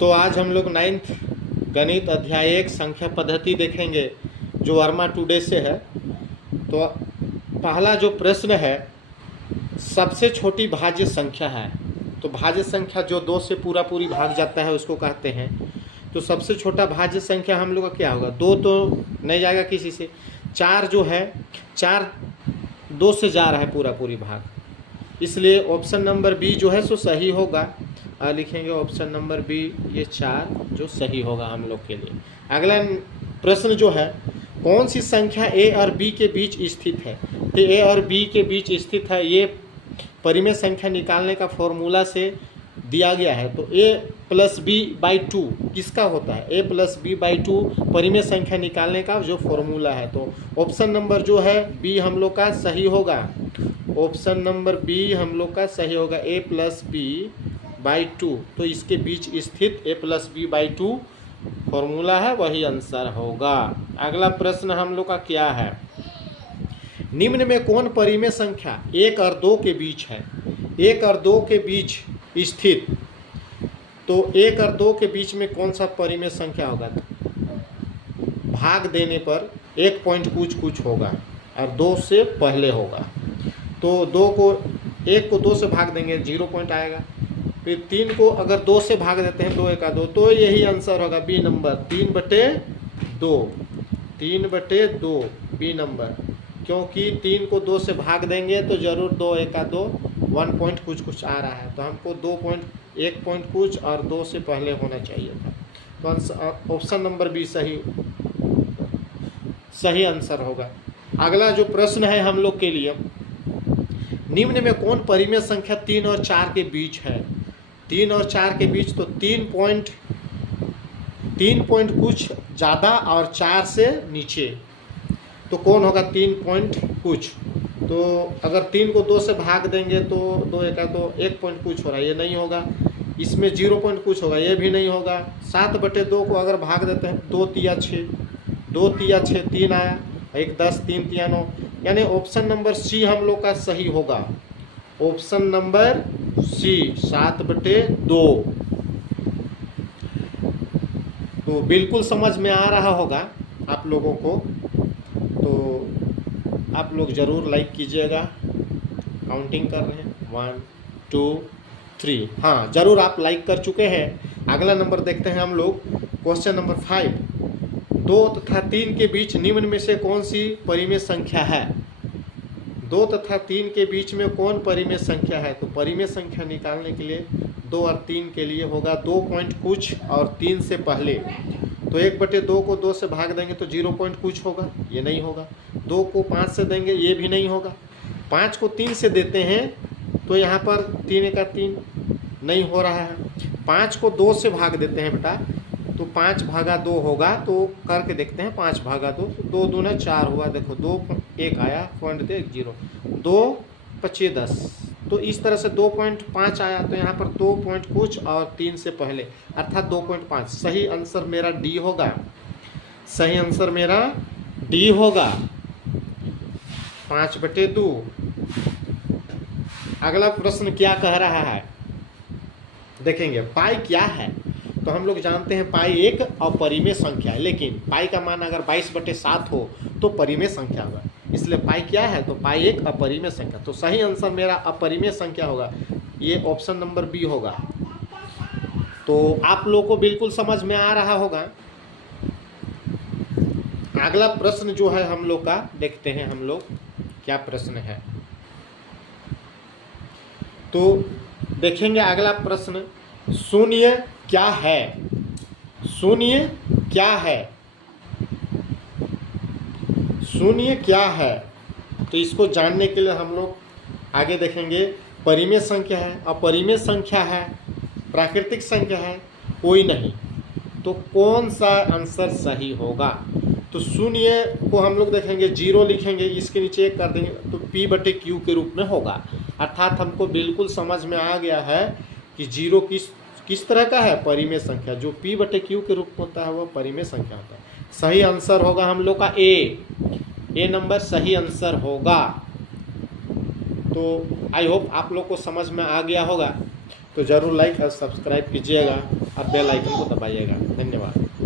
तो आज हम लोग 9th गणित अध्याय 1 संख्या पद्धति देखेंगे जो वर्मा टुडे से है। तो पहला जो प्रश्न है, सबसे छोटी भाज्य संख्या है। तो भाज्य संख्या जो 2 से पूरी भाग जाता है उसको कहते हैं। तो सबसे छोटा भाज्य संख्या हम लोग का क्या होगा? 2 तो नहीं जाएगा किसी से। 4 जो है, 4 2 से जा रहा है पूरी भाग, इसलिए ऑप्शन नंबर बी जो है सो सही होगा। लिखेंगे ऑप्शन नंबर बी, ये 4 जो सही होगा हम लोग के लिए। अगला प्रश्न जो है, कौन सी संख्या ए और बी के बीच स्थित है? तो ए और बी के बीच स्थित है, ये परिमेय संख्या निकालने का फॉर्मूला से दिया गया है। तो a प्लस बी बाई 2 किसका होता है? a प्लस बी बाई 2 परिमेय संख्या निकालने का जो फॉर्मूला है। तो ऑप्शन नंबर जो है बी हम लोग का सही होगा। ऑप्शन नंबर बी हम लोग का सही होगा, a प्लस बी बाई 2। तो इसके बीच स्थित a plus b by 2 formula है, वही आंसर होगा। अगला प्रश्न हम लोग का क्या है, निम्न में कौन परिमेय संख्या 1 और 2 के बीच है? 1 और 2 के बीच स्थित, तो 1 और 2 के बीच में कौन सा परिमेय संख्या होगा? भाग देने पर 1 पॉइंट कुछ होगा और 2 से पहले होगा। तो 1 को 2 से भाग देंगे 0 पॉइंट आएगा। फिर 3 को अगर 2 से भाग देते हैं 2 1 2, तो यही आंसर होगा बी नंबर 3/2। 3/2 बी नंबर, क्योंकि 3 को 2 से भाग देंगे तो जरूर 2 1 2 1 पॉइंट कुछ आ रहा है। तो हमको 2 पॉइंट 1 पॉइंट कुछ और 2 से पहले होना चाहिए था। तो ऑप्शन नंबर बी सही आंसर होगा। अगला जो प्रश्न है हम लोग के लिए, निम्न में कौन परिमेय संख्या 3 और 4 के बीच है? 3 और 4 के बीच, तो 3 पॉइंट कुछ ज़्यादा और 4 से नीचे, तो कौन होगा 3 पॉइंट कुछ? तो अगर 3 को 2 से भाग देंगे तो 2 1 2 1 पॉइंट कुछ हो रहा है, ये नहीं होगा। इसमें 0 पॉइंट कुछ होगा, ये भी नहीं होगा। 7/2 को अगर भाग देते हैं 2 3 6, 2 3 6 3 आया, 1 10 3 3 9, यानी ऑप्शन नंबर सी हम लोग का सही होगा। Option number c 7/2। तो बिल्कुल समझ में आ रहा होगा आप लोगों को, तो आप लोग ज़रूर लाइक कीजिएगा। काउंटिंग कर रहे हैं 1 2 3, हाँ ज़रूर आप लाइक कर चुके हैं। अगला नंबर देखते हैं हम लोग, क्वेश्चन नंबर 5। 2 तथा 3 के बीच निम्न में से कौन सी परिमेय संख्या है? 2 तथा 3 के बीच में कौन परिमेय संख्या है? तो परिमेय संख्या निकालने के लिए 2 और 3 के लिए होगा 2 पॉइंट कुछ और 3 से पहले। तो 1/2 को 2 से भाग देंगे तो 0 पॉइंट कुछ होगा, ये नहीं होगा। 2 को 5 से देंगे, ये भी नहीं होगा। 5 को 3 से देते हैं तो यहाँ पर 3 1 3 नहीं हो रहा है। 5 को 2 से भाग देते हैं बेटा, तो 5/2 होगा। तो करके देखते हैं 5/2, तो 2 दूना 4 हुआ। देखो 2 1 आया, पॉइंट दे 0, 2 25 10, तो इस तरह से 2.5 आया। तो यहाँ पर 2 पॉइंट कुछ और 3 से पहले, अर्थात 2.5। सही आंसर मेरा डी होगा। सही आंसर मेरा डी होगा, 5/2। अगला प्रश्न क्या कह रहा है देखेंगे, पाई क्या है? तो हम लोग जानते हैं पाई एक अपरिमेय संख्या है, लेकिन पाई का मान अगर 22/7 हो तो परिमेय संख्या होगा। इसलिए पाई क्या है? तो पाई एक अपरिमेय संख्या। तो सही आंसर मेरा अपरिमेय संख्या होगा, ये ऑप्शन नंबर बी होगा। तो आप लोगों को बिल्कुल समझ में आ रहा होगा। अगला प्रश्न जो है हम लोग का, देखते हैं हम लोग क्या प्रश्न है। तो देखेंगे अगला प्रश्न, शून्य क्या है? शून्य क्या है? शून्य क्या है? तो इसको जानने के लिए हम लोग आगे देखेंगे। परिमेय संख्या है, अपरिमेय संख्या है, प्राकृतिक संख्या है, कोई नहीं, तो कौन सा आंसर सही होगा? तो शून्य को हम लोग देखेंगे 0 लिखेंगे, इसके नीचे 1 कर देंगे तो p/q के रूप में होगा। अर्थात हमको बिल्कुल समझ में आ गया है कि 0 किस तरह का है? परिमेय संख्या। जो p/q के रूप में होता है वह परिमेय संख्या होता है। सही आंसर होगा हम लोग का ए नंबर सही आंसर होगा। तो आई होप आप लोग को समझ में आ गया होगा। तो ज़रूर लाइक और सब्सक्राइब कीजिएगा और बेल आइकन को दबाइएगा। धन्यवाद।